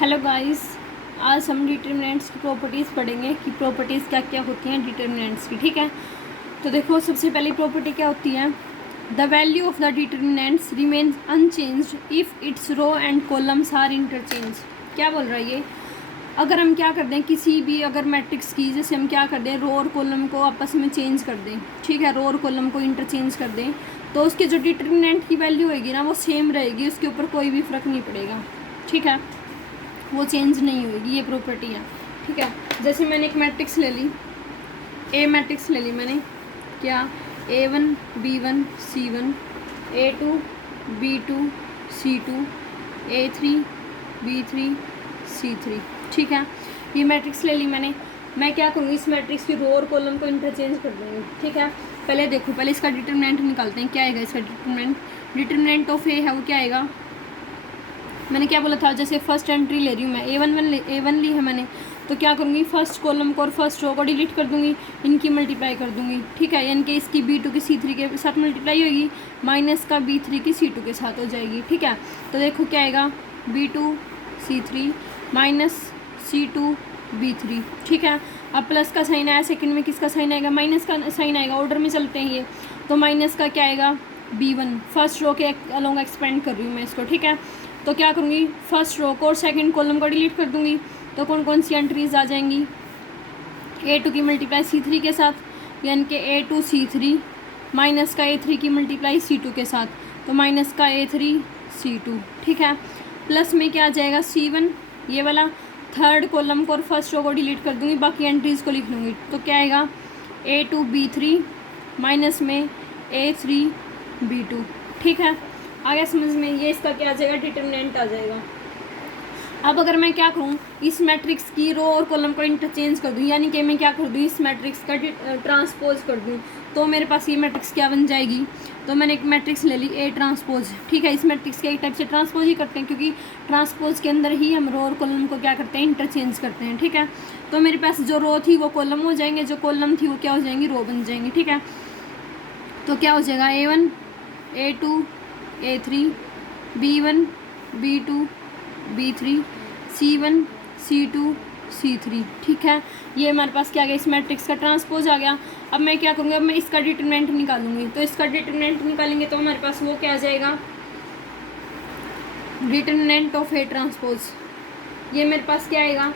Hello guys, आज हम determinants की प्रॉपर्टीज़ पढ़ेंगे कि प्रॉपर्टीज़ क्या क्या होती हैं डिटर्मिनेंट्स की। ठीक है, तो देखो सबसे पहली प्रॉपर्टी क्या होती है। The value of the determinants remains unchanged if its row and columns are interchange. क्या बोल रहा है ये, अगर हम क्या कर दें किसी भी अगर मैट्रिक्स की, जैसे हम क्या कर दें रो और कॉलम को आपस में चेंज कर दें, ठीक है, रो और कॉलम को इंटरचेंज कर दें, तो उसके जो डिटर्मिनेंट की वैल्यू होगी ना वो सेम रहेगी, उसके ऊपर कोई भी फ़र्क नहीं पड़ेगा। ठीक है, वो चेंज नहीं होगी, ये प्रॉपर्टी है। ठीक है, जैसे मैंने एक मैट्रिक्स ले ली, ए मैट्रिक्स ले ली मैंने, क्या A1 B1 C1, A2 B2 C2, A3 B3 C3। ठीक है, ये मैट्रिक्स ले ली मैंने। मैं क्या करूँगी, इस मैट्रिक्स की रो और कॉलम को इंटरचेंज कर दूँगी। ठीक है, पहले देखो, पहले इसका डिटर्मिनेंट निकालते हैं। क्या आएगा इसका डिटर्मिनेंट ऑफ ए है वो क्या आएगा। मैंने क्या बोला था, जैसे फर्स्ट एंट्री ले रही हूँ मैं, A1 ली है मैंने, तो क्या करूँगी फर्स्ट कॉलम को और फर्स्ट रो को डिलीट कर दूँगी, इनकी मल्टीप्लाई कर दूँगी। ठीक है, यानी कि इसकी B2 की C3 के साथ मल्टीप्लाई होगी, माइनस का B3 की C2 के साथ हो जाएगी। ठीक है, तो देखो क्या आएगा, B2 C3 minus C2 B3। ठीक है, अब प्लस का साइन आया, सेकंड में किसका साइन आएगा, माइनस का साइन आएगा। ऑर्डर में चलते हैं ये, तो माइनस का क्या आएगा B1, फर्स्ट रो के अलोंग एक्सपेंड कर रही हूँ मैं इसको। ठीक है, तो क्या करूँगी फर्स्ट रो को और सेकंड कॉलम को डिलीट कर दूँगी, तो कौन कौन सी एंट्रीज आ जाएंगी, A2 की मल्टीप्लाई C3 के साथ, यानी कि A2 C3 माइनस का A3 की मल्टीप्लाई C2 के साथ, तो माइनस का A3 C2। ठीक है, प्लस में क्या आ जाएगा C1, ये वाला थर्ड कॉलम को और फर्स्ट रो को डिलीट कर दूँगी, बाकी एंट्रीज़ को लिख लूँगी, तो क्या आएगा A2 B3 माइनस में A3 B2। ठीक है, आ गया समझ में, ये इसका क्या आ जाएगा डिटर्मिनेंट आ जाएगा। अब अगर मैं क्या करूँ, इस मैट्रिक्स की रो और कॉलम को इंटरचेंज कर दूँ, यानी कि मैं क्या कर दूँ इस मैट्रिक्स का ट्रांसपोज कर दूँ, तो मेरे पास ये मैट्रिक्स क्या बन जाएगी। तो मैंने एक मैट्रिक्स ले ली A ट्रांसपोज। ठीक है, इस मैट्रिक्स के एक टाइप से ट्रांसपोज ही करते हैं, क्योंकि ट्रांसपोज के अंदर ही हम रो और कॉलम को क्या करते हैं इंटरचेंज करते हैं। ठीक है, तो मेरे पास जो रो थी वो कॉलम हो जाएंगे, जो कॉलम थी वो क्या हो जाएंगी, रो बन जाएंगी। ठीक है, तो क्या हो जाएगा A1 A2 A3 B1 B2 B3 C1 C2 C3। ठीक है, ये हमारे पास क्या आ गया, इस मैट्रिक्स का ट्रांसपोज आ गया। अब मैं क्या करूँगी, अब मैं इसका डिटर्मिनेंट निकालूंगी, तो इसका डिटर्मिनेंट निकालेंगे तो हमारे पास वो क्या आ जाएगा, डिटर्मिनेंट ऑफ ए ट्रांसपोज। ये मेरे पास क्या आएगा,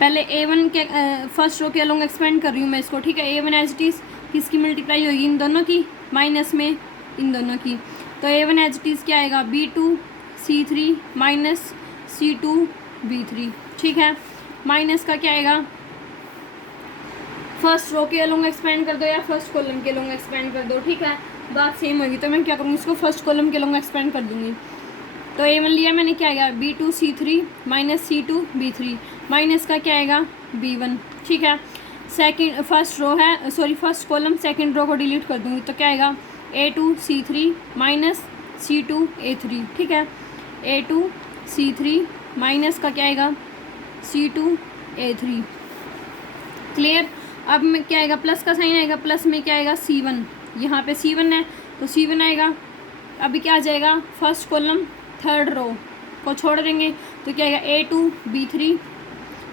पहले A1 के फर्स्ट रो के अलोंग एक्सपेंड कर रही हूँ मैं इसको। ठीक है, A1 एज इट इज़ किसकी मल्टीप्लाई होगी, इन दोनों की, माइनस में इन दोनों की, तो A1 एज इट इज़ क्या आएगा B2 C3 minus C2 B3। ठीक है, माइनस का क्या आएगा, फर्स्ट रो के अलोंग एक्सपेंड कर दो या फर्स्ट कॉलम के अलोंग एक्सपेंड कर दो। ठीक है, बात सेम होगी, तो मैं क्या करूँगी इसको फर्स्ट कॉलम के अलोंग एक्सपेंड कर दूँगी। तो A1 लिया मैंने, क्या आएगा B2 C3 minus C2 B3, minus का क्या आएगा B1। ठीक है, सेकंड फर्स्ट रो है, sorry first column second row को डिलीट कर दूँगी, तो क्या आएगा A2 C3 minus C2 A3। ठीक है, A2 C3 माइनस का क्या आएगा C2 A3। क्लियर, अब में क्या आएगा, प्लस का साइन आएगा, प्लस में क्या आएगा C1, यहाँ पे C1 है तो C1 आएगा। अभी क्या आ जाएगा, फर्स्ट कॉलम थर्ड रो को छोड़ देंगे, तो क्या आएगा A2 B3,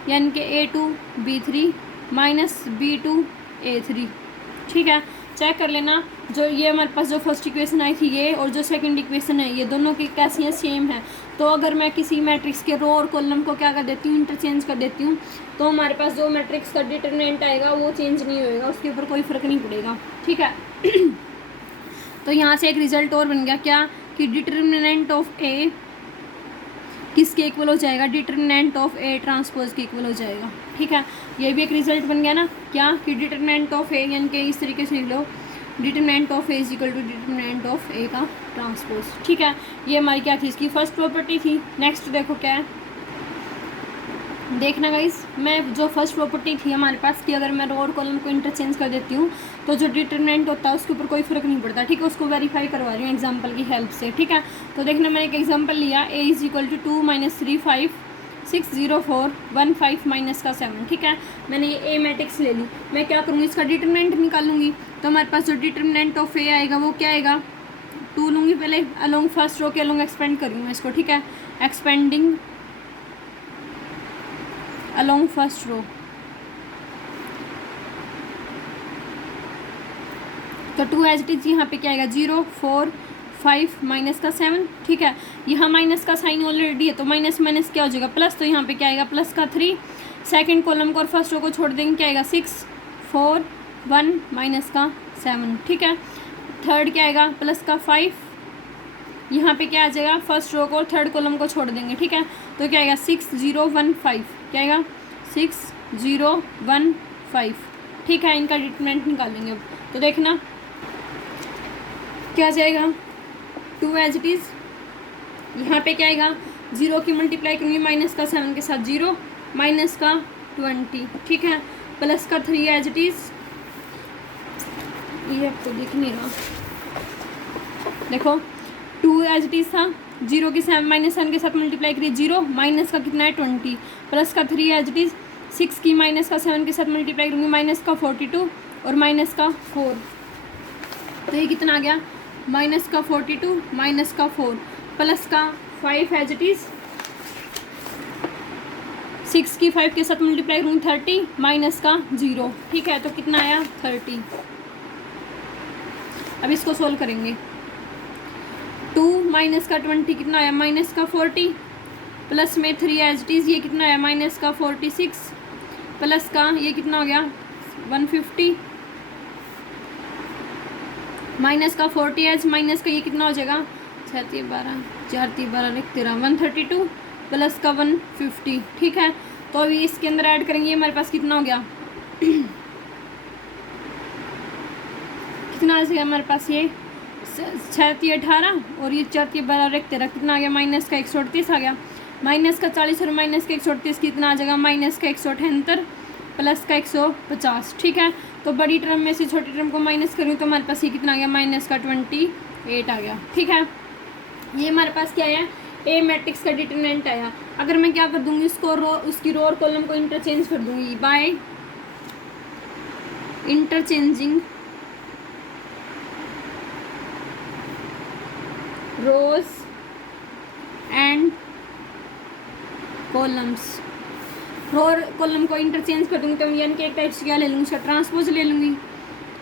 यानी कि A2 B3 minus B2 A3। ठीक है, चेक कर लेना, जो ये हमारे पास जो फर्स्ट इक्वेशन आई थी ये, और जो सेकंड इक्वेशन है ये दोनों की कैसी हैं, सेम है। तो अगर मैं किसी मैट्रिक्स के रो और कॉलम को क्या कर देती हूँ, इंटरचेंज कर देती हूँ, तो हमारे पास जो मैट्रिक्स का डिटर्मिनेंट आएगा वो चेंज नहीं होएगा, उसके ऊपर कोई फ़र्क नहीं पड़ेगा। ठीक है तो यहाँ से एक रिजल्ट और बन गया क्या, कि डिटर्मिनेंट ऑफ ए किसके इक्वल हो जाएगा, डिटर्मिनेंट ऑफ ए ट्रांसपोज के इक्वल हो जाएगा। ठीक है, ये भी एक रिजल्ट बन गया ना, क्या कि डिटर्मिनेंट ऑफ ए, यानी कि इस तरीके से लिख लो, determinant of A is equal to determinant of A का ट्रांसपोज। ठीक है, ये हमारी क्या थी, इसकी फर्स्ट प्रॉपर्टी थी। नेक्स्ट देखो क्या है, देखना गाइस, मैं जो फर्स्ट प्रॉपर्टी थी हमारे पास कि अगर मैं रो और कॉलम को इंटरचेंज कर देती हूँ तो जो डिटर्मिनेंट होता है उसके ऊपर कोई फ़र्क नहीं पड़ता। ठीक है, उसको वेरीफाई करवा रही हूँ एग्जांपल की हेल्प से। ठीक है, तो देखना, मैंने एक एग्जांपल लिया, A is equal to 2 - 3 5 6 0 4 1 5 minus का 7। ठीक है, मैंने ये ए मैट्रिक्स ले ली, मैं क्या करूँगी इसका डिटर्मिनेंट निकालूंगी, तो हमारे पास जो डिटर्मिनेंट ऑफ ए आएगा वो क्या आएगा, 2 लूँगी पहले, अलोंग फर्स्ट रो के अलोंग एक्सपेंड करूँगी मैं इसको, ठीक है, एक्सपेंडिंग अलोंग फर्स्ट रो। तो 2 एज इट इज यहाँ पे क्या आएगा 0 4 5 माइनस का 7, ठीक है, यहाँ माइनस का साइन ऑलरेडी है तो माइनस माइनस क्या हो जाएगा प्लस, तो यहाँ पे क्या आएगा प्लस का 3, सेकंड कॉलम को और फर्स्ट रो को छोड़ देंगे, क्या आएगा 6 4 1 माइनस का 7, ठीक है, थर्ड क्या आएगा प्लस का 5, यहाँ पे क्या आ जाएगा फर्स्ट रो को और थर्ड कॉलम को छोड़ देंगे, ठीक है, तो क्या आएगा 6 0 1 5, क्या आएगा 6 0 1 5, ठीक है, इनका डिटरमिनेंट निकालेंगे अब। तो देखना क्या जाएगा 2 एज इट इज़, यहाँ पे क्या आएगा 0 की मल्टीप्लाई करूँगी माइनस का 7 के साथ 0 माइनस का 20, ठीक है, प्लस का 3 एज इट इज़, ये आपको दिख नहीं रहा, देखो 2 एज इट इज़ था, 0 की माइनस 7 के साथ मल्टीप्लाई करिए 0 माइनस का कितना है 20, प्लस का 3 एज इट इज़, 6 की माइनस का 7 के साथ मल्टीप्लाई करूँगी माइनस का 42 और माइनस का 4, तो ये कितना आ गया माइनस का 42 माइनस का 4 प्लस का 5 एज इट इज़, 6 की 5 के साथ मल्टीप्लाई करूँगी 30 माइनस का 0, ठीक है, तो कितना आया 30। अब इसको सोल्व करेंगे, 2 माइनस का 20 कितना आया माइनस का 40, प्लस में 3 एज इट इज़, ये कितना आया माइनस का 46, प्लस का ये कितना हो गया 150, माइनस का 40 एज, माइनस का ये कितना हो जाएगा 6 3 12 4 3 12 13 132 प्लस का 150, ठीक है, तो अभी इसके अंदर ऐड करेंगे, हमारे पास कितना हो गया कितना आ जाएगा हमारे पास, ये 6 3 18 और ये 4 3 12 13 कितना आ गया माइनस का 138 आ गया, माइनस का 40 और माइनस का 138 कितना आ जाएगा माइनस का 178 प्लस का 150, ठीक है, तो बड़ी टर्म में से छोटी टर्म को माइनस करूँ तो हमारे पास ये कितना आ गया माइनस का 28 आ गया, ठीक है, ये हमारे पास क्या आया ए मैट्रिक्स का डिटरमिनेंट आया। अगर मैं क्या कर दूंगी इसको उसकी रो और कॉलम को इंटरचेंज कर दूंगी by interchanging rows and columns, row और कॉलम को इंटरचेंज कर दूंगी तो यानी कि एक टाइप से क्या ले लूँगी उसका ट्रांसपोज ले लूँगी,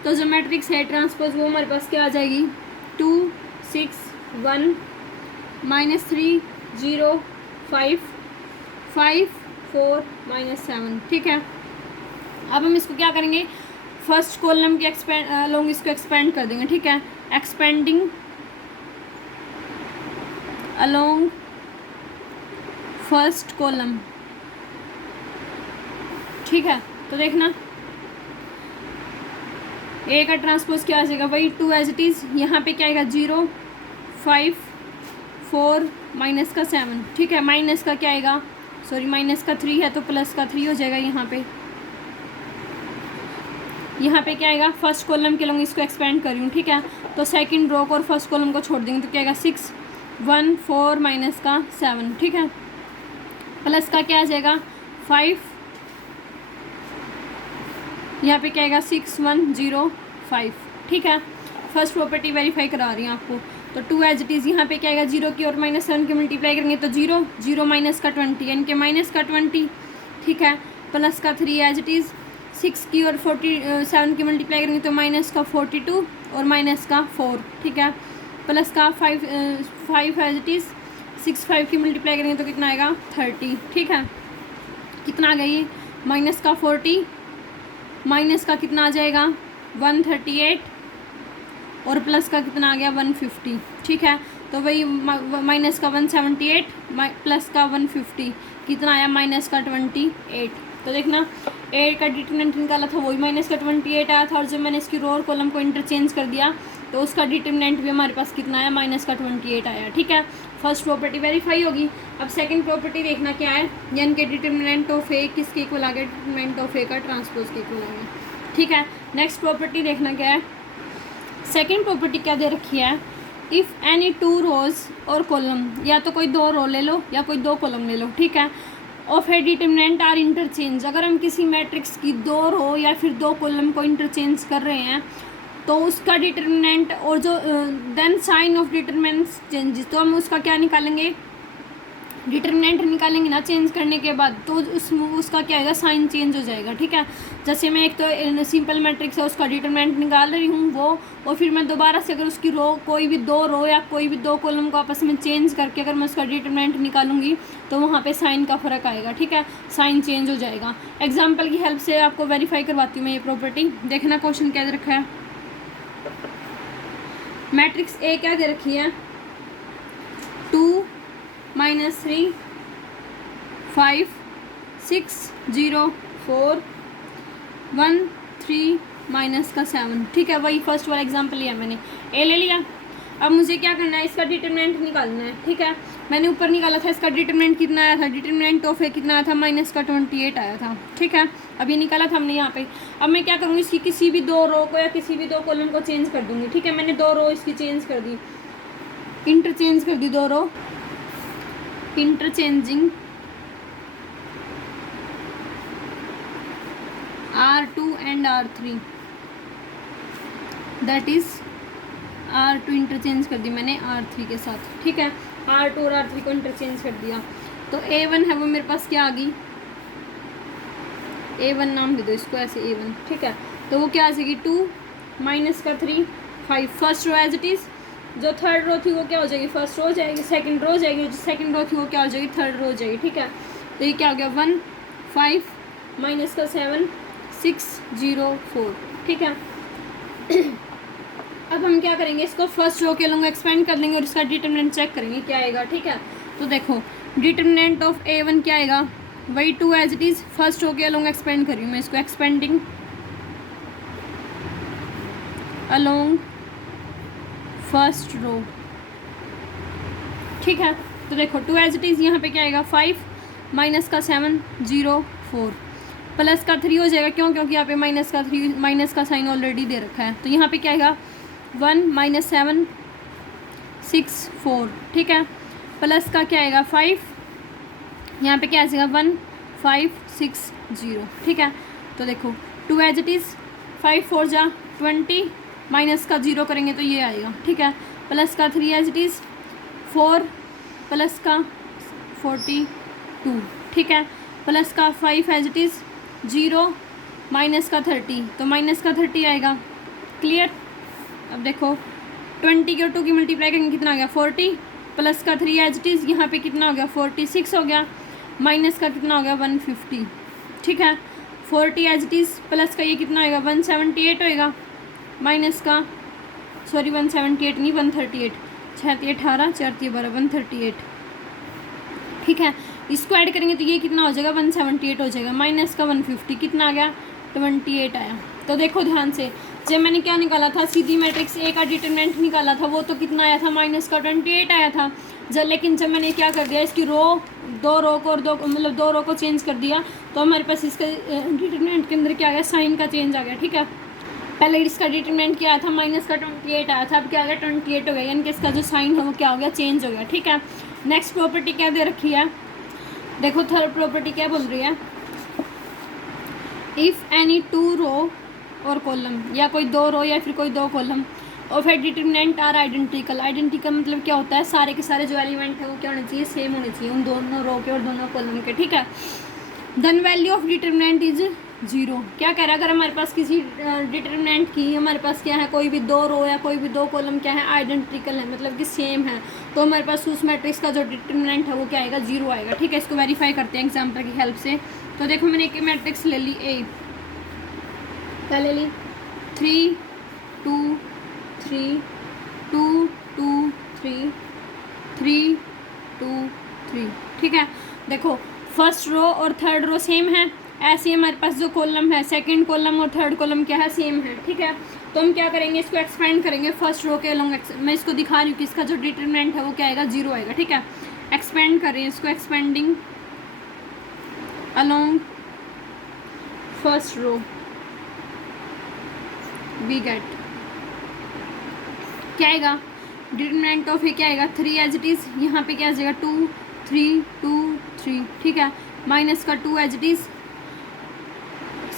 तो जो मैट्रिक्स है ट्रांसपोज वो हमारे पास क्या आ जाएगी 2 6 1 -3 0 5 5 4 -7, ठीक है। अब हम इसको क्या करेंगे फर्स्ट कॉलम के अलोंग इसको एक्सपेंड कर देंगे, ठीक है, एक्सपेंडिंग अलोंग फर्स्ट कॉलम, ठीक है, तो देखना ए का ट्रांसपोज क्या आ जाएगा वही 2 एज इट इज़, यहाँ पे क्या आएगा 0 5 4 माइनस का 7, ठीक है, माइनस का क्या आएगा सॉरी माइनस का 3 है तो प्लस का 3 हो जाएगा, यहाँ पे क्या आएगा फर्स्ट कॉलम के लोग इसको एक्सपेंड कर रही हूँ, ठीक है, तो सेकंड रो को और फर्स्ट कॉलम को छोड़ देंगे तो क्या आएगा 6 1 4 माइनस का 7, ठीक है, प्लस का क्या आ जाएगा 5, यहाँ पे क्या आएगा 6 1 0 5, ठीक है, फर्स्ट प्रॉपर्टी वेरीफाई करा रही हूँ आपको, तो 2 एज इट इज़, यहाँ पे क्या आएगा 0 की और -7 की मल्टीप्लाई करेंगे तो 0 0 माइनस का 20 यानी कि माइनस का 20, ठीक है, प्लस का 3 एज इट इज़, 6 की और 47 की मल्टीप्लाई करेंगे तो माइनस का 42 और माइनस का 4, ठीक है, प्लस का 5 एज इट इज़, 6 5 की मल्टीप्लाई करेंगे तो कितना आएगा 30, ठीक है, कितना आ गया ये माइनस का 40 माइनस का कितना आ जाएगा 138 और प्लस का कितना आ गया 150, ठीक है, तो वही माइनस का 178 प्लस का 150 कितना आया माइनस का 28, तो देखना ए का डिटरमिनेंट निकाला था वही माइनस का 28 आया था और जब मैंने इसकी रो और कॉलम को इंटरचेंज कर दिया तो उसका डिटरमिनेंट भी हमारे पास कितना आया माइनस का 28 आया, ठीक है, फर्स्ट प्रॉपर्टी वेरीफाई होगी। अब सेकंड प्रॉपर्टी देखना क्या है, यानी कि डिटरमिनेंट ऑफ ए किसके इक्वल आ गया डिटरमिनेंट ऑफ ए का ट्रांसपोज के इक्वल आ गया, ठीक है। नेक्स्ट प्रॉपर्टी देखना क्या है, सेकंड प्रॉपर्टी क्या दे रखी है, इफ़ एनी 2 रोज और कॉलम, या तो कोई 2 रो ले लो या कोई 2 कॉलम ले लो, ठीक है, of A determinant are interchange, अगर हम किसी मैट्रिक्स की 2 रो या फिर 2 कॉलम को इंटरचेंज कर रहे हैं तो उसका डिटरमिनेंट और जो then sign of determinant changes, तो हम उसका क्या निकालेंगे, डिटरमिनेंट निकालेंगे ना चेंज करने के बाद, तो उसका क्या आएगा, साइन चेंज हो जाएगा। ठीक है, जैसे मैं एक तो सिंपल मैट्रिक्स है उसका डिटरमिनेंट निकाल रही हूँ वो, और फिर मैं दोबारा से अगर उसकी रो, कोई भी दो रो या कोई भी दो कॉलम को आपस में चेंज करके अगर मैं उसका डिटरमिनेंट निकालूंगी तो वहाँ पे साइन का फ़र्क आएगा। ठीक है, साइन चेंज हो जाएगा। एग्जाम्पल की हेल्प से आपको वेरीफाई करवाती हूँ मैं ये प्रॉपर्टी। देखना क्वेश्चन क्या दे रखा है, मैट्रिक्स ए क्या दे रखी है, 2 -3 5 6 0 4 1 3 माइनस का 7। ठीक है, वही फर्स्ट वाला एग्जाम्पल लिया मैंने, ए ले लिया। अब मुझे क्या करना है, इसका डिटरमिनेंट निकालना है। ठीक है, मैंने ऊपर निकाला था, इसका डिटरमिनेंट कितना आया था, डिटरमिनेंट ऑफ ए कितना आया था, -28 आया था। ठीक है, अब ये निकाला था हमने यहाँ पे। अब मैं क्या करूँगी, इसकी किसी भी दो रो को या किसी भी दो कॉलम को चेंज कर दूँगी। ठीक है, मैंने दो रो इसकी चेंज कर दी, इंटरचेंज कर दी, दो row interchanging R2 and R3, that is R2 interchange कर दी मैंने R3 के साथ। ठीक है, R2 और R3 को इंटरचेंज कर दिया, तो A1 है वो मेरे पास क्या आ गई, A1 नाम दे दो इसको ऐसे, A1। ठीक है, तो वो क्या आ जाएगी, 2 माइनस का 3 5, first row as it is, जो थर्ड रो थी वो क्या हो जाएगी, फर्स्ट रो हो जाएगी, सेकंड रो हो जाएगी, जो सेकंड रो थी वो क्या हो जाएगी, थर्ड रो हो जाएगी। ठीक है, तो ये क्या हो गया, 1 5 माइनस का 7 6 0 4। ठीक है, अब हम क्या करेंगे, इसको फर्स्ट रो के लॉन्ग एक्सपेंड कर लेंगे और इसका डिटरमिनेंट चेक करेंगे क्या आएगा। ठीक है, तो देखो डिटरमिनेंट ऑफ A1 क्या आएगा, वही 2 as it is, first row के लॉन्ग एक्सपेंड कर रही हूँ मैं इसको, एक्सपेंडिंग अलोंग फर्स्ट रो। ठीक है, तो देखो 2 एज इट इज़, यहाँ पे क्या आएगा, 5 माइनस का 7 0 4 प्लस का 3 हो जाएगा, क्यों, क्योंकि यहाँ पे माइनस का 3 माइनस का साइन ऑलरेडी दे रखा है, तो यहाँ पे क्या आएगा 1 - 7 6 4। ठीक है, प्लस का क्या आएगा 5, यहाँ पे क्या आ जाएगा 1 5 6 0। ठीक है, तो देखो 2 एज इट इज़, 5 4 जा 20, माइनस का 0 करेंगे तो ये आएगा। ठीक है, प्लस का 3 एज इट इज़, 4 प्लस का 42। ठीक है, प्लस का 5 एज इट इज़, 0 माइनस का 30, तो माइनस का 30 आएगा। क्लियर, अब देखो 20 की और 2 की मल्टीप्लाई करेंगे कितना आ गया 40, प्लस का 3 एज इट इज़, यहाँ पे कितना हो गया 46 हो गया, माइनस का कितना हो गया 150। ठीक है, 40 एज इट इज़, प्लस का ये कितना आएगा 178 होएगा, माइनस का 178 नहीं 138, 6 18 4 12 138। ठीक है, इसको ऐड करेंगे तो ये कितना हो जाएगा 178 हो जाएगा, माइनस का 150 कितना आ गया 28 आया। तो देखो ध्यान से, जब मैंने क्या निकाला था, सीधी मैट्रिक्स ए का डिटरमिनेंट निकाला था, वो तो कितना आया था, माइनस का 28 आया था। लेकिन जब मैंने क्या कर दिया, इसकी दो रो को और दो रो को चेंज कर दिया, तो हमारे पास इसका डिटरमिनेंट के अंदर क्या आ गया, साइन का चेंज आ गया। ठीक है, पहले इसका डिटरमिनेंट क्या आया था, माइनस का 28 आया था, अब क्या आ गया 28 हो गया, यानी कि इसका जो साइन है वो क्या हो गया, चेंज हो गया। ठीक है, नेक्स्ट प्रॉपर्टी क्या दे रखी है, देखो थर्ड प्रॉपर्टी क्या बोल रही है, इफ़ एनी 2 रो और कॉलम, या कोई 2 रो या फिर कोई 2 column of A determinant are identical. Identical मतलब क्या होता है, सारे के सारे जो एलिमेंट है वो क्या होने चाहिए, सेम होने चाहिए उन दोनों रो के और दोनों कॉलम के। ठीक है, then value of determinant is 0। क्या कह रहा है, अगर हमारे पास किसी डिटरमिनेंट की, हमारे पास क्या है, कोई भी 2 रो या कोई भी 2 कॉलम क्या है, आइडेंटिकल है, मतलब कि सेम है, तो हमारे पास उस मैट्रिक्स का जो डिटरमिनेंट है वो क्या आएगा, 0 आएगा। ठीक है, इसको वेरीफाई करते हैं एग्जाम्पल की हेल्प से। तो देखो मैंने एक मैट्रिक्स ले ली, ए क्या ले ली, 3 2 3 2 2 3 3 2 3। ठीक है, देखो फर्स्ट रो और थर्ड रो सेम है, ऐसे हमारे पास जो कॉलम है, सेकंड कॉलम और थर्ड कॉलम क्या है, सेम है। ठीक है, तो हम क्या करेंगे, इसको एक्सपेंड करेंगे फर्स्ट रो के अलॉन्ग। मैं इसको दिखा रही हूँ कि इसका जो डिटरमिनेंट है वो क्या आएगा, 0 आएगा। ठीक है, एक्सपेंड कर रहे हैं इसको, expanding along first row, we get क्या आएगा, डिटरमिनेंट ऑफ ए क्या आएगा 3 एज इट इज़, यहाँ पे क्या आ जाएगा 2 3 2 3। ठीक है, माइनस का 2 as it is,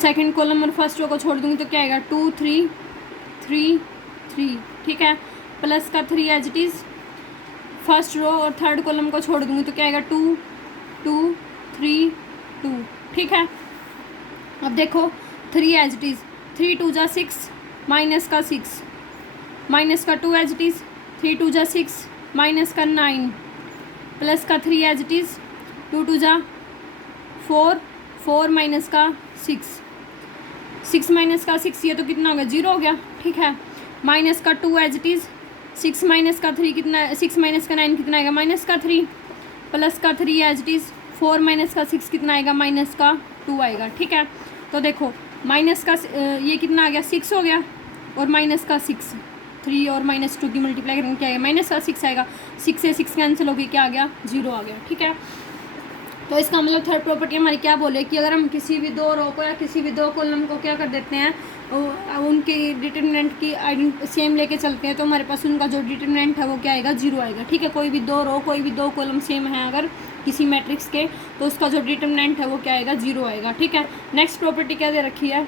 second column और फर्स्ट रो को छोड़ दूंगी तो क्या आएगा 2 3 3 3, ठीक है, प्लस का 3 as it is, first row और थर्ड कॉलम को छोड़ दूँगी तो क्या आएगा 2 2 3 2, ठीक है। अब देखो 3 एज इट इज़, 3 2 जा 6, माइनस का 6, माइनस का 2 एज इट इज़, 3 2 जा 6, माइनस का 9, प्लस का 3 एज इट इज़, 2 2 जा 4, 4 माइनस का 6, 6 माइनस का 6, ये तो कितना हो गया 0 हो गया, ठीक है। माइनस का 2 एज इट इज़, 6 माइनस का 3 कितना, 6 माइनस का 9 कितना आएगा माइनस का 3, प्लस का 3 एज इट इज़, 4 माइनस का 6 कितना आएगा माइनस का 2 आएगा, ठीक है। तो देखो माइनस का ये कितना आ गया 6 हो गया, और माइनस का 6, 3 और -2 की मल्टीप्लाई करेंगे क्या आएगा माइनस का 6 आएगा, 6 से 6 कैंसिल हो गई, क्या आ गया 0 आ गया, ठीक है। तो इसका मतलब थर्ड प्रॉपर्टी हमारी क्या बोले कि अगर हम किसी भी दो रो को या किसी भी दो कॉलम को क्या कर देते हैं, उनके डिटरमिनेंट की सेम लेके चलते हैं, तो हमारे पास उनका जो डिटरमिनेंट है वो क्या आएगा 0 आएगा, ठीक है। कोई भी दो रो कोई भी दो कॉलम सेम है अगर किसी मैट्रिक्स के, तो उसका जो डिटरमिनेंट है वो क्या आएगा 0 आएगा, ठीक है। नेक्स्ट प्रॉपर्टी क्या दे रखी है,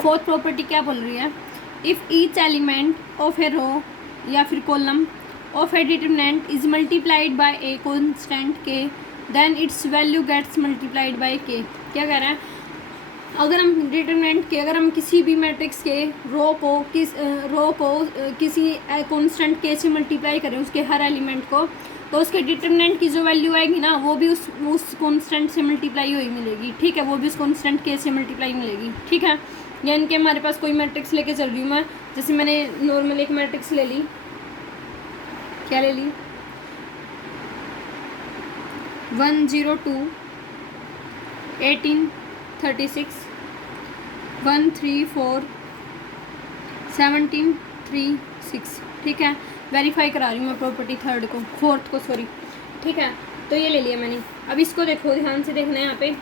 फोर्थ प्रॉपर्टी क्या बोल रही है, इफ़ ईच एलिमेंट ऑफ ए रो या फिर column of a determinant is multiplied by a constant k, then its value gets multiplied by k। क्या कह रहा है, अगर हम डिटरमिनेंट के, अगर हम किसी भी मैट्रिक्स के रो को किसी कांस्टेंट k से मल्टीप्लाई करें उसके हर एलिमेंट को, तो उसके डिटरमिनेंट की जो वैल्यू आएगी ना वो भी उस कांस्टेंट से मल्टीप्लाई हुई मिलेगी, ठीक है, वो भी उस कांस्टेंट k से मल्टीप्लाई मिलेगी, ठीक है। यानी कि हमारे पास कोई मैट्रिक्स लेके चल रही हूँ मैं, जैसे मैंने नॉर्मल एक मैट्रिक्स ले ली, क्या ले ली 1 0 2 18 36 1 3 4 17 3 6, ठीक है। वेरीफाई करा रही हूँ मैं प्रॉपर्टी फोर्थ को सॉरी, ठीक है। तो ये ले लिया मैंने। अब इसको देखो, ध्यान से देखना है यहाँ पे,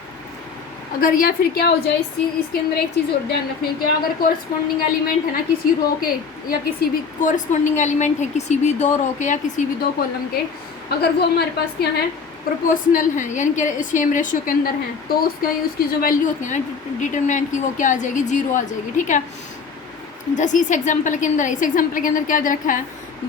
अगर या फिर क्या हो जाए इसके अंदर एक चीज़ और ध्यान रखनी है, क्या अगर कोरस्पॉन्डिंग एलिमेंट है ना किसी रो के, या किसी भी कोरस्पॉन्डिंग एलिमेंट है किसी भी दो रो के या किसी भी दो कॉलम के, अगर वो हमारे पास क्या है प्रोपोर्शनल है, यानी कि सेम रेशियो के अंदर हैं, तो उसकी जो वैल्यू होती है ना डिटरमिनेंट की वो क्या आ जाएगी 0 आ जाएगी, ठीक है। जैसे इस एग्जाम्पल के अंदर है, इस एग्जाम्पल के अंदर क्या दे रखा है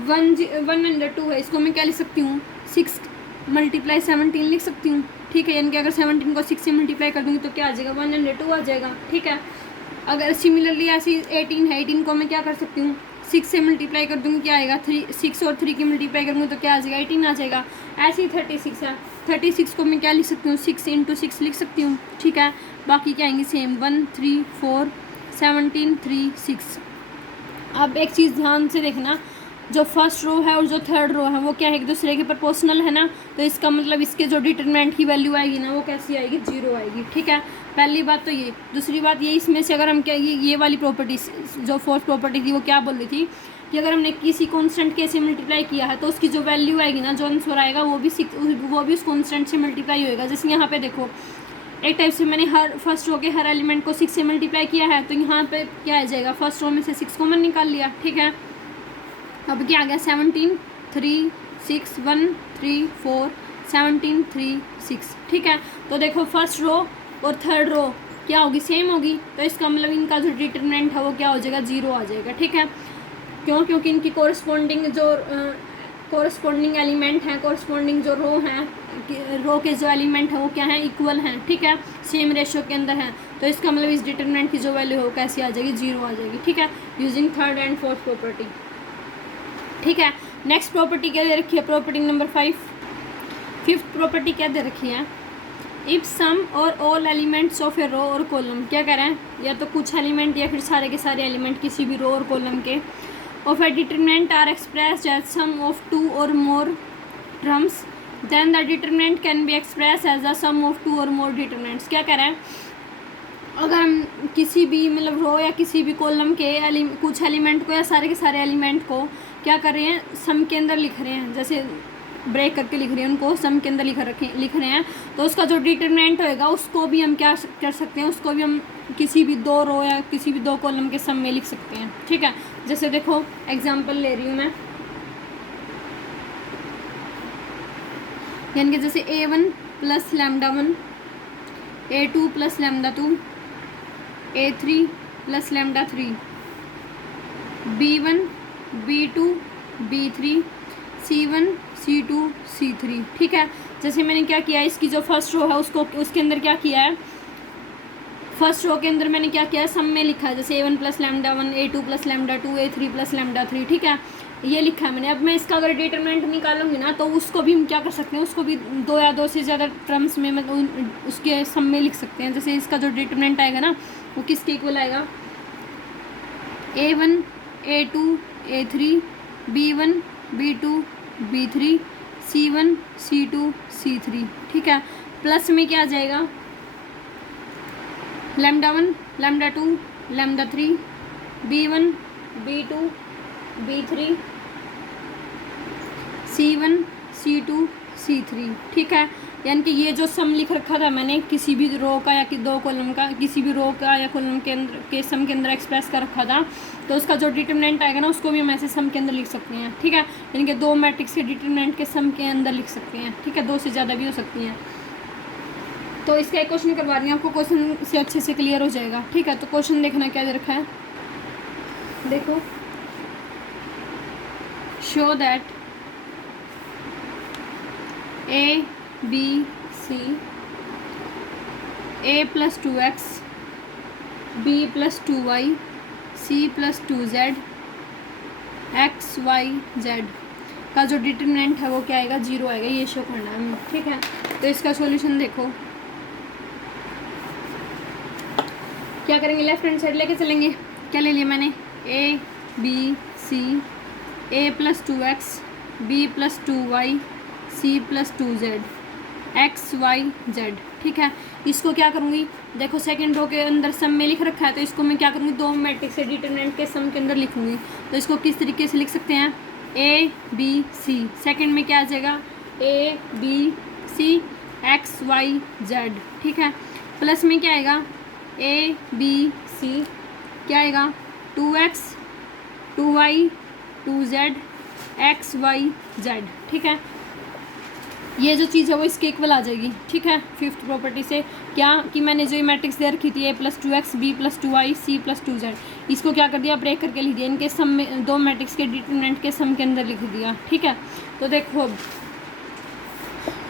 1/2 है, इसको मैं क्या लिख सकती हूँ 6 × 17 लिख सकती हूँ, ठीक है। यानी कि अगर 17 को 6 से मल्टीप्लाई कर दूँगी तो क्या आ जाएगा 1/2 आ जाएगा, ठीक है। अगर सिमिलरली ऐसी 18 है, 18 को मैं क्या कर सकती हूँ 6 से मल्टीप्लाई कर दूँगी, क्या आएगा 6 और 3 की मल्टीप्लाई करूँगी तो क्या आ जाएगा 18 आ जाएगा। ऐसे ही 36 है, 36 को मैं क्या लिख सकती हूँ 6 × 6 लिख सकती हूँ, ठीक है। बाकी क्या आएंगे सेम 1 3 4 17 3 6। अब एक चीज़ ध्यान से देखना, जो फर्स्ट रो है और जो थर्ड रो है वो क्या है एक दूसरे के प्रोपोर्शनल है ना, तो इसका मतलब इसके जो डिटरमिनेंट की वैल्यू आएगी ना वो कैसी आएगी 0 आएगी, ठीक है। पहली बात तो ये, दूसरी बात ये, इसमें से अगर हम क्या ये वाली प्रॉपर्टी जो फोर्थ प्रॉपर्टी थी वो क्या बोल रही थी कि अगर हमने किसी कांस्टेंट के से मल्टीप्लाई किया है तो उसकी जो वैल्यू आएगी ना, जो आंसर आएगा वो भी उस कांस्टेंट से मल्टीप्लाई होएगा। जैसे यहाँ पे देखो एक टाइप से मैंने हर फर्स्ट रो के हर एलिमेंट को 6 से मल्टीप्लाई किया है, तो यहाँ पे क्या आ जाएगा फर्स्ट रो में से 6 कॉमन निकाल लिया, ठीक है। अब क्या आ गया 17 3 6 1 3 4 17 3 6, ठीक है। तो देखो फर्स्ट रो और थर्ड रो क्या होगी सेम होगी, तो इसका मतलब इनका जो डिटरमिनेंट है वो क्या हो जाएगा 0 आ जाएगा, ठीक है। क्यों, क्योंकि इनकी कोरस्पॉन्डिंग एलिमेंट हैं, कोरस्पॉन्डिंग जो रो हैं, रो के जो एलिमेंट है वो क्या है इक्वल हैं, ठीक है, सेम रेशियो के अंदर हैं, तो इसका मतलब इस डिटरमिनेंट की जो वैल्यू है वो कैसी आ जाएगी 0 आ जाएगी, ठीक है, using third and fourth property, ठीक है। नेक्स्ट प्रॉपर्टी क्या दे रखी है, प्रॉपर्टी नंबर 5, फिफ्थ प्रॉपर्टी क्या दे रखी है, इफ सम और ऑल एलिमेंट्स ऑफ ए रो और कॉलम, क्या कह रहे हैं या तो कुछ एलिमेंट या फिर सारे के सारे एलिमेंट किसी भी रो और कॉलम के of A determinant are expressed as sum of 2 or more terms, then the determinant can be express as the sum of 2 or more determinants. क्या कह रहे हैं, अगर हम किसी भी मतलब रो या किसी भी कॉलम के कुछ एलिमेंट को या सारे के सारे एलिमेंट को क्या कर रहे हैं सम के अंदर लिख रहे हैं, जैसे ब्रेक करके लिख रहे हैं उनको सम के अंदर लिख रहे हैं, तो उसका जो डिटरमिनेंट होएगा उसको भी हम क्या कर सकते हैं, उसको भी हम किसी भी दो रो या किसी भी दो कॉलम के सम में लिख सकते हैं, ठीक है। जैसे देखो एग्जांपल ले रही हूँ मैं, यानी कि जैसे a1 + λ1 a2 + λ2 a3 plus lambda 3, B1 B2 B3 C1 C2 C3। ठीक है, जैसे मैंने क्या किया है, इसकी जो फर्स्ट रो है उसको उसके अंदर क्या किया है, फर्स्ट रो के अंदर मैंने क्या किया है, सम में लिखा है, जैसे A1 plus lambda 1, A2 plus lambda 2, A3 plus lambda 3। ठीक है, ये लिखा है मैंने। अब मैं इसका अगर डिटरमिनेंट निकालूंगी ना, तो उसको भी हम क्या कर सकते हैं, उसको भी दो या दो से ज़्यादा टर्म्स में मतलब उसके सम में लिख सकते हैं। जैसे इसका जो डिटरमिनेंट आएगा ना, वो किसके इक्वल आएगा, A1 A2 A3 B1 B2 B3 C1 C2 C3। ठीक है, प्लस में क्या आ जाएगा, lambda 1 lambda 2 lambda 3 B1 B2 B3 C1 C2 C3। ठीक है, यानी कि ये जो सम लिख रखा था मैंने किसी भी रो का या कि दो कॉलम का, किसी भी रो का या कॉलम के अंदर के सम के अंदर एक्सप्रेस कर रखा था, तो उसका जो डिटरमिनेंट आएगा ना, उसको भी हम ऐसे सम के अंदर लिख सकते हैं। ठीक है, यानी कि दो मैट्रिक्स के डिटरमिनेंट के सम के अंदर लिख सकते हैं। ठीक है, दो से ज़्यादा भी हो सकती हैं। तो इसका एक क्वेश्चन करवा रही हूँ आपको, क्वेश्चन से अच्छे से क्लियर हो जाएगा। ठीक है, तो क्वेश्चन देखना क्या दे रखा है, देखो, show that A B C A plus 2x B plus 2y C plus 2z x y z का जो डिटरमिनेंट है वो क्या आएगा, 0 आएगा। ये शो करना है हमें। ठीक है, तो इसका सॉल्यूशन देखो क्या करेंगे, लेफ्ट हैंड साइड लेके चलेंगे। क्या ले लिया मैंने, A B C A plus 2x B plus 2y C plus 2z x y z। ठीक है, इसको क्या करूँगी, देखो सेकंड रो के अंदर सम में लिख रखा है, तो इसको मैं क्या करूँगी, दो मैट्रिक्स से डिटरमिनेंट के सम के अंदर लिखूँगी। तो इसको किस तरीके से लिख सकते हैं, A B C, सेकंड में क्या आ जाएगा, A B C x y z। ठीक है, प्लस में क्या आएगा, A B C क्या आएगा, 2x 2y 2z x y z। ठीक है, ये जो चीज़ है वो इसके इक्वल आ जाएगी। ठीक है, फिफ्थ प्रॉपर्टी से क्या कि मैंने जो ये मैट्रिक्स दे रखी थी, A plus 2x B plus 2y C plus 2z, इसको क्या कर दिया, ब्रेक करके लिख दिया, इनके सम में, दो मैट्रिक्स के डिटरमिनेंट के सम के अंदर लिख दिया। ठीक है, तो देखो अब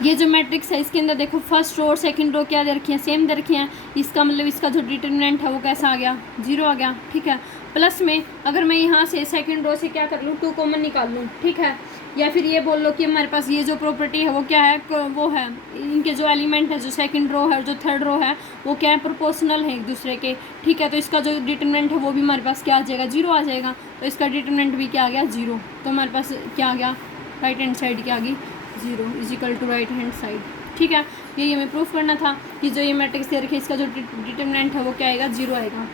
ये जो मैट्रिक्स है इसके अंदर देखो फर्स्ट रो और सेकंड रो क्या दे रखी है, सेम दे रखी हैं। इसका मतलब इसका जो डिटरमिनेंट है वो कैसा आ गया, 0 आ गया। ठीक है, प्लस में अगर मैं यहाँ से सेकंड रो से क्या कर लूँ, 2 कॉमन निकाल लूँ। ठीक है, या फिर ये बोल लो कि हमारे पास ये जो प्रॉपर्टी है वो क्या है, वो है इनके जो एलिमेंट है, जो सेकंड रो है और जो थर्ड रो है वो क्या है, प्रोपोर्शनल है एक दूसरे के। ठीक है, तो इसका जो डिटरमिनेंट है वो भी हमारे पास क्या आ जाएगा, 0 आ जाएगा। तो इसका डिटरमिनेंट भी क्या आ गया, 0। तो हमारे पास क्या आ गया, राइट हैंड साइड क्या आ गई, 0 is equal to right hand side. ठीक है, यही हमें प्रूफ करना था कि जो ये मैट्रिक्स दे रखी है इसका जो डिटरमिनेंट है वो क्या आएगा, 0 आएगा।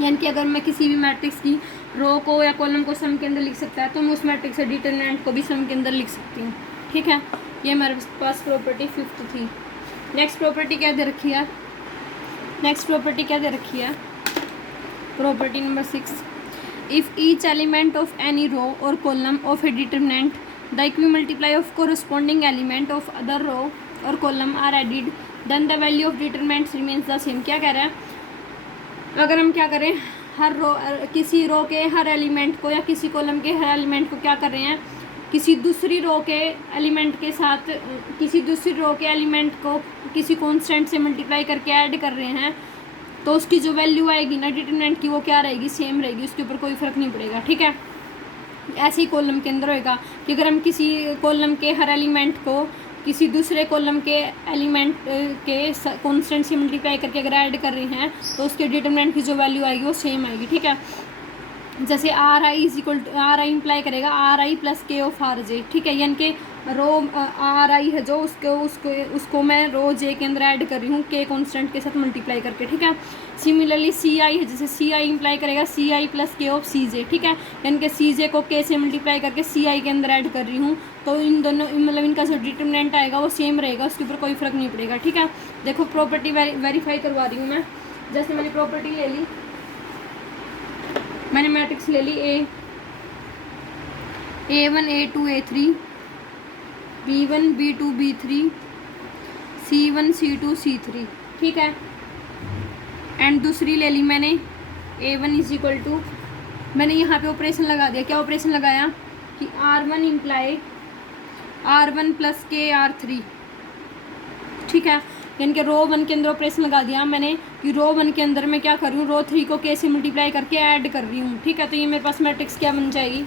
यानी कि अगर मैं किसी भी मैट्रिक्स की रो को या कॉलम को सम के अंदर लिख सकता है, तो मैं उस मैट्रिक्स से डिटरमिनेंट को भी सम के अंदर लिख सकती हूँ। ठीक है, ये हमारे पास प्रॉपर्टी फिफ्थ थी। नेक्स्ट प्रॉपर्टी क्या दे रखी है, नेक्स्ट प्रॉपर्टी क्या दे रखी है, property number 6, if each element of any row और column of A determinant the equimultiple of corresponding element of other row और column are added then the value of determinant remains the same. क्या कह रहा है, अगर हम क्या करें, हर रो, किसी रो के हर एलिमेंट को या किसी कॉलम के हर एलिमेंट को क्या कर रहे हैं, किसी दूसरी रो के एलिमेंट के साथ, किसी दूसरी रो के एलिमेंट को किसी कांस्टेंट से मल्टीप्लाई करके ऐड कर रहे हैं, तो उसकी जो वैल्यू आएगी ना डिटरमिनेंट की, वो क्या रहेगी, सेम रहेगी, उसके ऊपर कोई फ़र्क नहीं पड़ेगा। ठीक है, ऐसे ही कॉलम के अंदर होएगा कि अगर हम किसी कॉलम के हर एलिमेंट को किसी दूसरे कॉलम के एलिमेंट के कांस्टेंट से मल्टीप्लाई करके अगर ऐड कर रहे हैं, तो उसके डिटरमिनेंट की जो वैल्यू आएगी वो सेम आएगी। ठीक है, जैसे R I is equal to, R I imply करेगा R I plus K of R J. ठीक है, यानी कि रो आर आई है जो उसको मैं रो जे के अंदर ऐड कर रही हूँ के कांस्टेंट के साथ मल्टीप्लाई करके। ठीक है, सिमिलरली सी आई है, जैसे सी आई इम्प्लाई करेगा सी आई प्लस के ऑफ सी जे। ठीक है, यानी कि सी जे को के से मल्टीप्लाई करके सी आई के अंदर ऐड कर रही हूँ, तो इन दोनों मतलब इनका जो डिटरमिनेंट आएगा वो सेम रहेगा, उसके ऊपर कोई फ़र्क नहीं पड़ेगा। ठीक है, देखो प्रॉपर्टी वेरीफाई करवा रही हूँ मैं। जैसे मैंने प्रॉपर्टी ले ली, मैंने मैट्रिक्स ले ली A1 A2 A3 B1 B2 B3 C1 C2 C3। ठीक है, एंड दूसरी ले ली मैंने A1 इज इक्वल टू, मैंने यहाँ पे ऑपरेशन लगा दिया। क्या ऑपरेशन लगाया कि R1 इम्प्लाई R1 प्लस के R3, ठीक है। यानी कि रो 1 के अंदर ऑपरेशन लगा दिया मैंने कि रो 1 के अंदर मैं क्या कर रही हूँ, रो 3 को के से मल्टीप्लाई करके ऐड कर रही हूँ, ठीक है। तो ये मेरे पास मैट्रिक्स क्या बन जाएगी,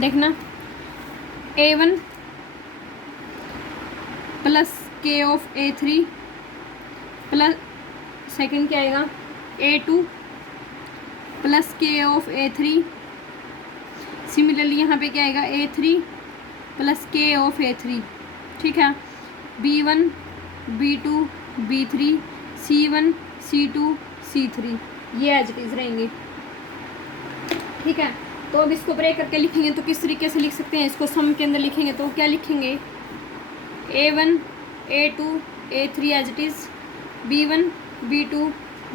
देखना, A1 plus K of A3 plus second क्या आएगा A2 plus K of A3, similarly यहाँ पे क्या आएगा A3 plus K of A3, ठीक है। B1 B2 B3 C1 C2 C3 ये एज इट इज रहेंगे, ठीक है। तो अब इसको ब्रेक करके लिखेंगे तो किस तरीके से लिख सकते हैं, इसको सम के अंदर लिखेंगे तो क्या लिखेंगे, A1 A2 A3 as it is, B1 B2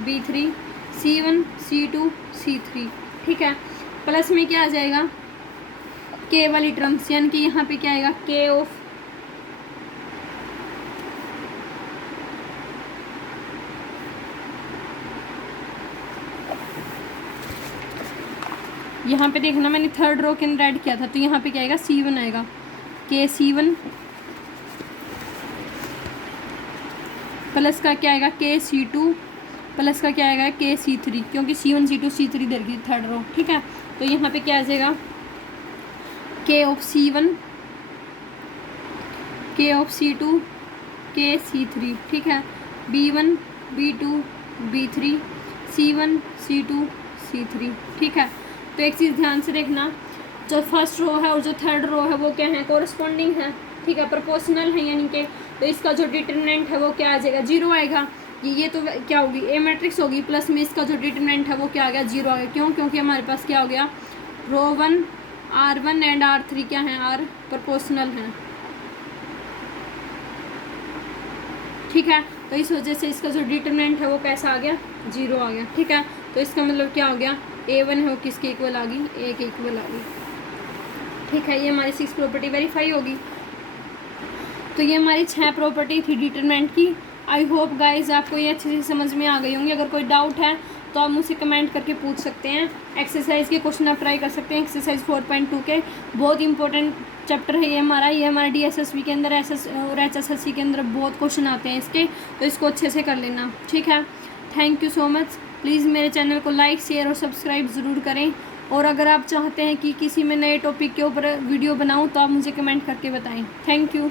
B3 C1 C2 C3, ठीक है। प्लस में क्या आ जाएगा, के वाली टर्म्स, यानी कि यहाँ पे क्या आएगा के ऑफ यहाँ पे देखना मैंने थर्ड रो के अंदर ऐड किया था, तो यहाँ पे क्या आएगा C1 आएगा, के C1 प्लस का क्या आएगा के C2 प्लस का क्या आएगा के C3, क्योंकि C1 C2 C3 दे रखी थर्ड रो, ठीक है। तो यहाँ पे क्या आ जाएगा के ऑफ C1 के ऑफ C2 के C3, ठीक है। B1 B2 B3 C1 C2 C3, ठीक है। तो एक चीज़ ध्यान से देखना, जो फर्स्ट रो है और जो थर्ड रो है वो क्या है, कोरस्पॉन्डिंग है, ठीक है, प्रोपोर्शनल है, यानी कि तो इसका जो डिटरमिनेंट है वो क्या आ जाएगा, 0 आएगा। ये तो क्या होगी, ए मैट्रिक्स होगी, प्लस में इसका जो डिटरमिनेंट है वो क्या आ गया, 0 आ गया। क्यों, क्योंकि हमारे पास क्या हो गया, रो 1 R1 एंड R3 क्या है, R प्रोपोर्शनल है, ठीक है। तो इस वजह से इसका जो डिटरमिनेंट है वो कैसा आ गया, 0 आ गया, ठीक है। तो इसका मतलब क्या हो गया, A1 है वो किसके इक्वल आ गई, A के इक्वल आ गई, ठीक है। ये हमारी 6 प्रॉपर्टी वेरीफाई होगी। तो ये हमारी 6 प्रॉपर्टी थी डिटरमिनेंट की। आई होप गाइज आपको ये अच्छे से समझ में आ गई होंगी। अगर कोई डाउट है तो आप मुझसे कमेंट करके पूछ सकते हैं। एक्सरसाइज के क्वेश्चन आप ट्राई कर सकते हैं, एक्सरसाइज 4.2 के बहुत इंपॉर्टेंट चैप्टर है ये हमारा DSSB के अंदर और HSSC के अंदर बहुत क्वेश्चन आते हैं इसके, तो इसको अच्छे से कर लेना, ठीक है। Thank you so much. Please मेरे चैनल को लाइक शेयर और सब्सक्राइब ज़रूर करें, और अगर आप चाहते हैं कि किसी में नए टॉपिक के ऊपर वीडियो बनाऊं तो आप मुझे कमेंट करके बताएं। Thank you.